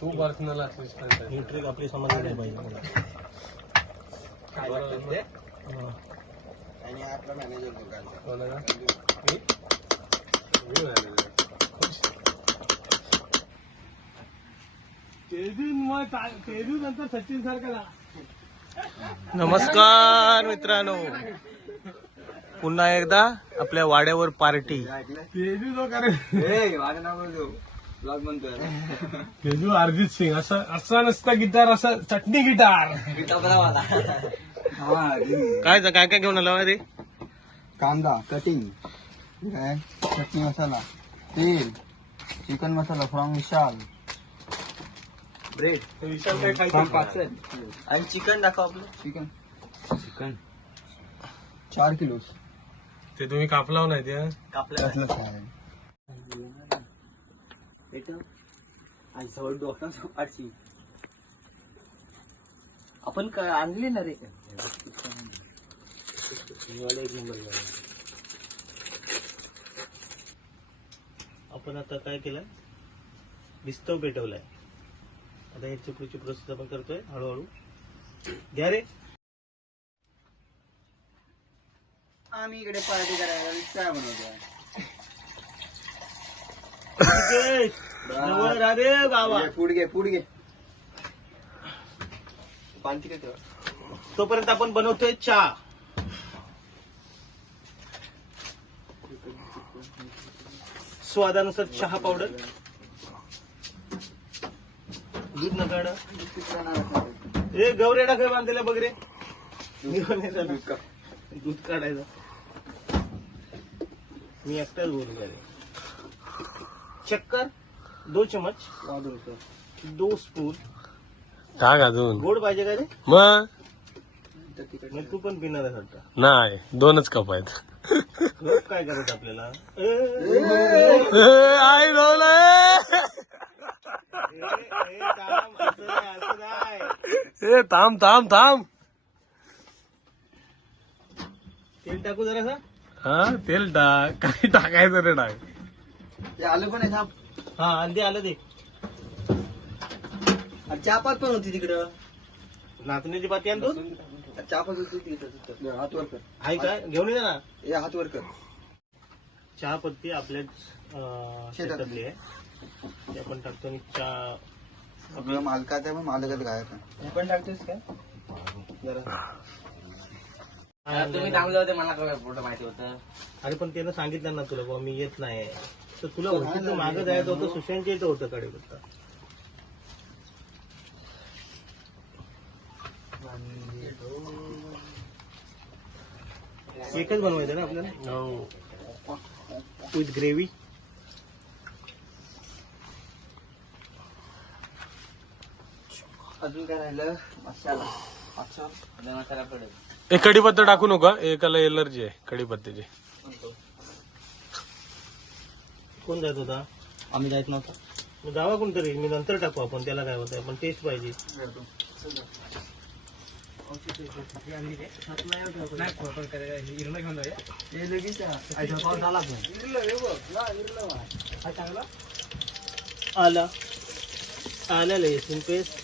तू personal ही trick आपली समजली पाहिजे. आणि आपला मॅनेजर मी. मी. नमस्कार मित्रांनो. पुन्हा एकदा आपल्या वाड्यावर पार्टी. ब्लॉग म्हणतोय तेजू अर्जित सिंग असं असा नसता गिटार असं चटणी गिटार. हा काय काय काय घेऊन आला रे? कांदा कटिंग काय चटणी मसाला. तेल chicken masala from Vishal. Bread. Vishal काय खायचं? आणि चिकन दाखव आपलं. चिकन. चिकन. चार किलो ते तुम्ही कापलाव नाही ते हं? कसलं काय आपण काय आणली ना रे. आपण आता काय केलं बिस्तव पेटवलाय. आता हे चुकूची प्रोसेस आपण करतोय हळूहळू. घ्या रे. आम्ही इकडे पार्टी करायला काय बनवतो जवळ रे बाबा. पुढ घे पुढ घे. पाणी तोपर्यंत आपण बनवतोय चहा. स्वादानुसार चहा पावडर दूध न काढा ए गौरेडा काय बांधलेला बघ रे. दूध काढायचं मी एकटाच बोलू रे चक्कर? दो चमच दो स्पून। टाक अजून. गोड पाहिजे का रे? मग? मग तू पण पिणार आहे वाटतं. नाही दोनच कप आहेत. लोक काय करत आपल्याला? ए, आई रोवलंय. ए, ए, थांब, असं नाही, असं नाही. ए थांब थांब थांब. तेल टाकू जरा हा तेल टाक. काय टाकायचं रे टाक ते आलं पण आहे थांब. हा आणि ते आलं ते आणि चहापात पण होती तिकडं. नाचण्याची पाती आणतो चहापात होती तिकडं हात वर कर. आहे काय घेऊन ये ना. हे हात वर कर. चहा पत्ती आपल्या अं, शेतात. शेतातली आहे. ते आपण टाकतो आणि चहा. आपलं मालकाचं पण मालकाचं काय हे पण टाकतोस काय तुम्ही चांगले होते मला काय पुढं माहिती होतं. अरे पण त्यानं सांगितलं ना तुला बाबा मी येत नाही. तर तुला ओळखीचं मागं जायचं होतं सुशांतच्या इथं होतं कडेपत्ता एकच बनवायचं ना आपल्याला? हो. विथ ग्रेव्ही अजून काय राहिलं? मसाला. अच्छा मसाला पडेल. कडीपत्ता टाकू नका एकाला एलर्जी आहे कडीपत्त्याची कोण जात होता? आम्ही जायत नव्हतो. मग जावा कोणतरी मी नंतर टाकू आपण त्याला काय होतं पण टेस्ट पाहिजे. हे आला आला लसूण पेस्ट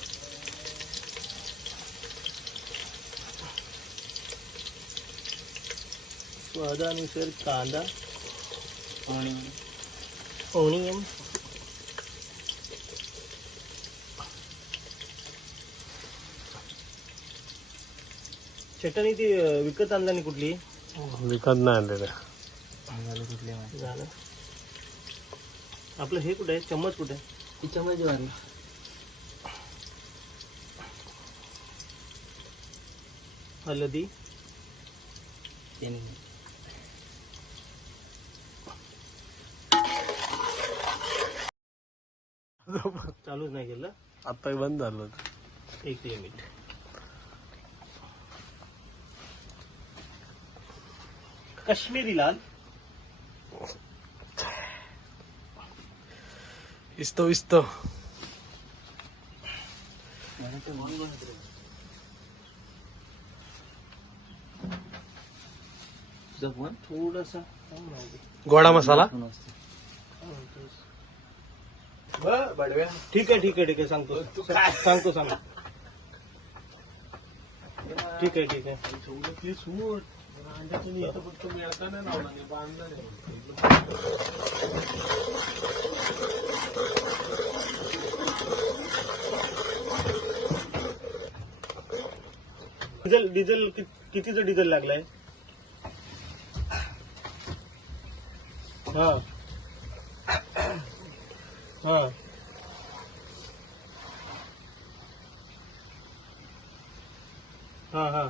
स्वादानुसार कांदा. ओनियन चटणी ती विकत आणला नाही कुठली? विकत नाही आणलेलं. झालं आपलं हे कुठे आहे? चम्मच कुठे आहे? चमच वारी चालूच नाही केलं. आता बंद झालं. एक लिमिट काश्मीरी लाल. इस्तो इस्तो. थोडासा. गोडा मसाला? बडव्या. ठीक आहे ठीक आहे ठीक आहे सांगतो. सांगतो सांगतो ठीक आहे ठीक आहे. ती सूट अंड्या तुम्ही इथं फक्त मिळताना लावला नाही बांधला नाही डिझेल डिझेल कि- कितीचं डिझेल लागलाय? हा. हा. हा हा.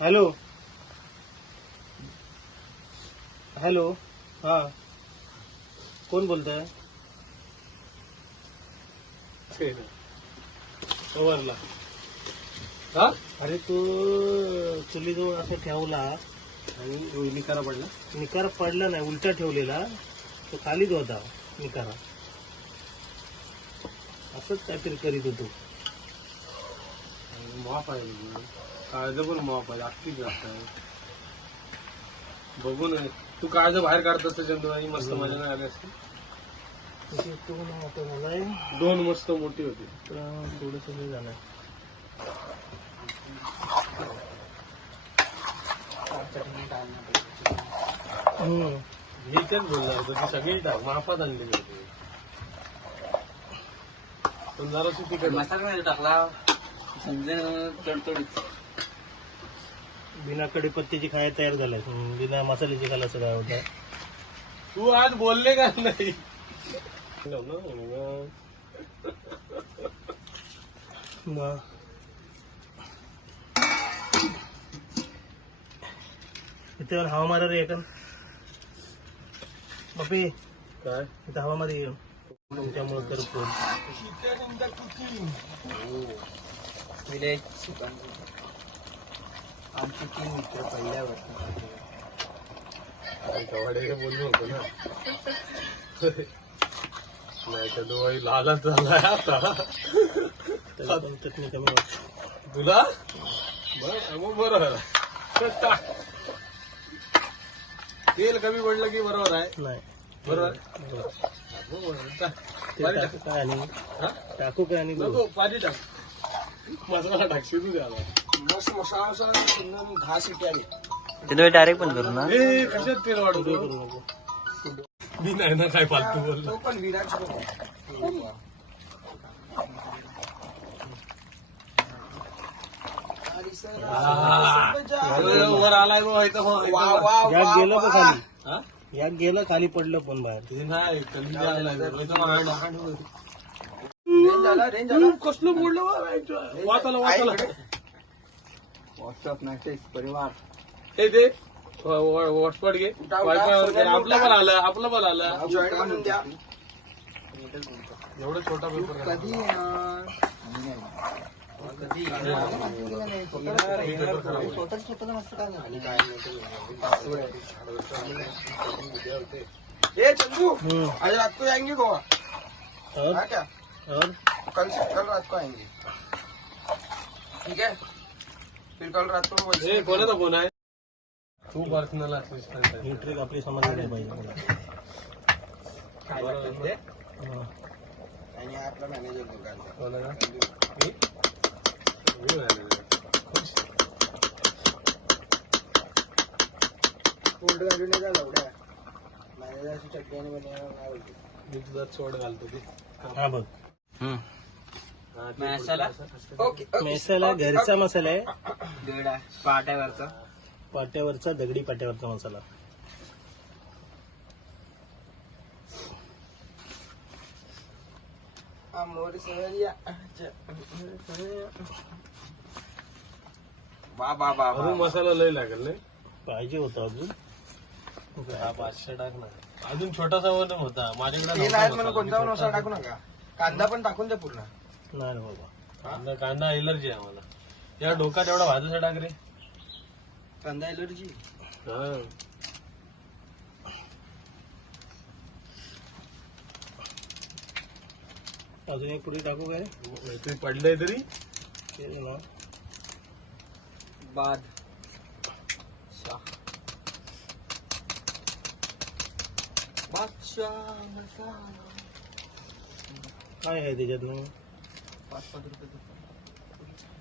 हॅलो. हॅलो हा. कोण बोलत ओवरला. हा? अरे तू चुलीजवळ असं ठेवला. आणि निकारा पडला. निकार पडला नाही उलटा ठेवलेला. तो खालीच होता निकारा. असंच काहीतरी करीत होतो. माप आहे. काळज पण माप आहे अगदी जास्त आहे. बघून तू काळज बाहेर काढत असते चंदू आणि मस्त मजा नाही आली असते. दोन मस्त मोठी होती. थोडस हे झालंय हम्म. हे तेच बोलणार होतं की सगळी टाक मापात आणलेली होती पण जराशी तिकडे मसाला नाही टाकला. समजेल तडतडीत. बिना कढीपत्त्याची खाय तयार झालाय बिना मसाल्याची खायला सगळं होता? तू आज बोलले का नाही? मग? इथे हवा मारा रे एका बापी काय? इथं हवा मारी येऊन तुमच्यामुळे तर फोन विलेज आमचे तीन मित्र पहिल्यावर गवाडे बोललो होतो ना. नाही तर डोळी लालच झालाय आता. तरी पण चटणी कमी होत तुला? बर. टाक. तेल कमी पडलं की बरोबर आहे नाही बरोबर. हो, बरोबर. टाक. ते पाणी टाकू टाक. काय आणि हा? टाकू काय आणि बघू. नको पाणी टाक मसाला टाकशी तू त्याला मस्त मसाला दहा सिटी आली ते डायरेक्ट पण करू ना ए कशात तेल वाढवतो करू नको मी नाही ना काय फालतू बोललो तो पण विराट वर आलाय बा इथं हो, इथं. याक गेलं खाली हा? याक गेलं खाली पडलं पण बाहेर ते नाही कमी आलाय इथं हांड, हांड वर. रेंज आला रेंज आला कसलं बोललं बा, वाताला वाताला व्हॉट्सअप मॅसेज परिवार हे दे हॉटस्पॉट घे उठा, वर आपलं. पण आलं आपलं पण आलं जॉईन म्हणून द्या एवढं छोटा पेपर. कधी येणार ए चंदू. आज रात को जाएंगे गोवा? और? हाँ क्या? और? कल से कल रात को आएंगे। ठीक है? फिर कल रात को कोणाचा फोन आहे तू पर्सनल असिस्टंट ही ट्रिक आपली समजली पाहिजे काय लागतं ते? आणि आपला मॅनेजर दोघांचा कोणाला मी? मी manager. कोल्ड व्हॅल्यू नाही झाला एवढ्या मॅनेजरची चटणी आणि बनवणार नाही बोलते मी तुझा चोड घालतो ते हा बघ. हा, ते मसाला? बोलतो. ओके. मसाला घरचा मसाला आहे. पाट्यावरचा. पाट्यावरचा दगडी पाट्यावरचा मसाला. अमोर सहरिया वा वा वा अजून मसाला लय लागेल पाहिजे होता अजून. हा पाचशे टाक ना. अजून छोटासा वन होता. माझ्याकडे तेल आहेत म्हणून मसाला. कोणता टाकू नका. कांदा पण टाकून द्या पूर्ण. नाही रे बाबा. कांदा कांदा एलर्जी आहे मला. या डोक्यात एवढा भाजूचा टाक रे. कांदा एलर्जी हा. अजून एक पुढे टाकू काय ते पडलंय तरी ते ना बाद काय आहे त्याच्यात मग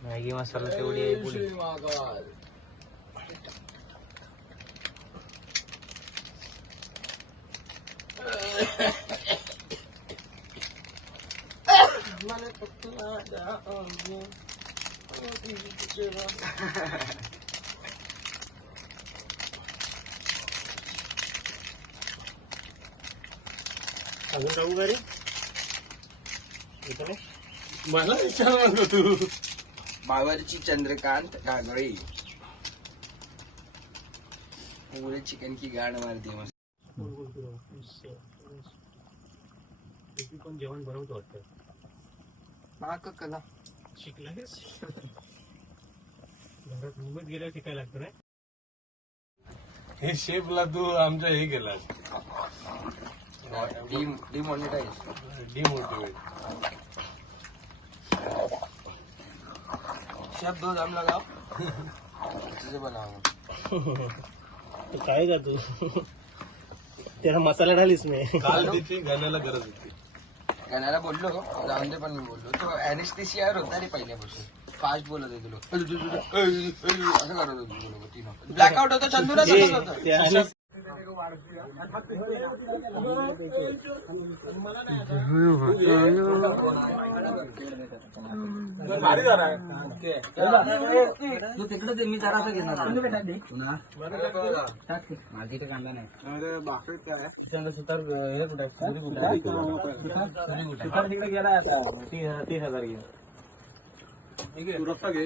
मॅगी मसाला तेवढी आहे पुढे अजून जाऊ का रे? मला विचारणार तू बावरची चंद्रकांत कागळे पुरे चिकन की गाड मारते मस्त पण जेवण बनवतो वाटतं पाक कला शिकला घरात मुंबईत गेल्यावर शिकायला लागतं नाही हे शेफला तू आमच्या हे केला. डिमॉनिटाईज. डिमोटिवेट. शेफ दो दम लगाओ तुझे बनाओ तू काय का तू त्याला मसाला डालीस नाही काल तिची गाण्याला गरज होती. गाण्याला बोललो जाऊन दे पण मी बोललो. तो अॅनेस्थिसियावर होता रे पहिल्यापासून. फास्ट बोलत होतो लोक असं करत होतो तुला तीन ब्लॅकआउट होता चंदूला तसंच होतं. ते तिकडे ते मी जरा घेणार पुन्हा. माझी तर कांदा नाही. सुतार हे कुठे सुतार तिकडे गेलाय आता. तीस तीस हजार घेऊन रस्ता घे.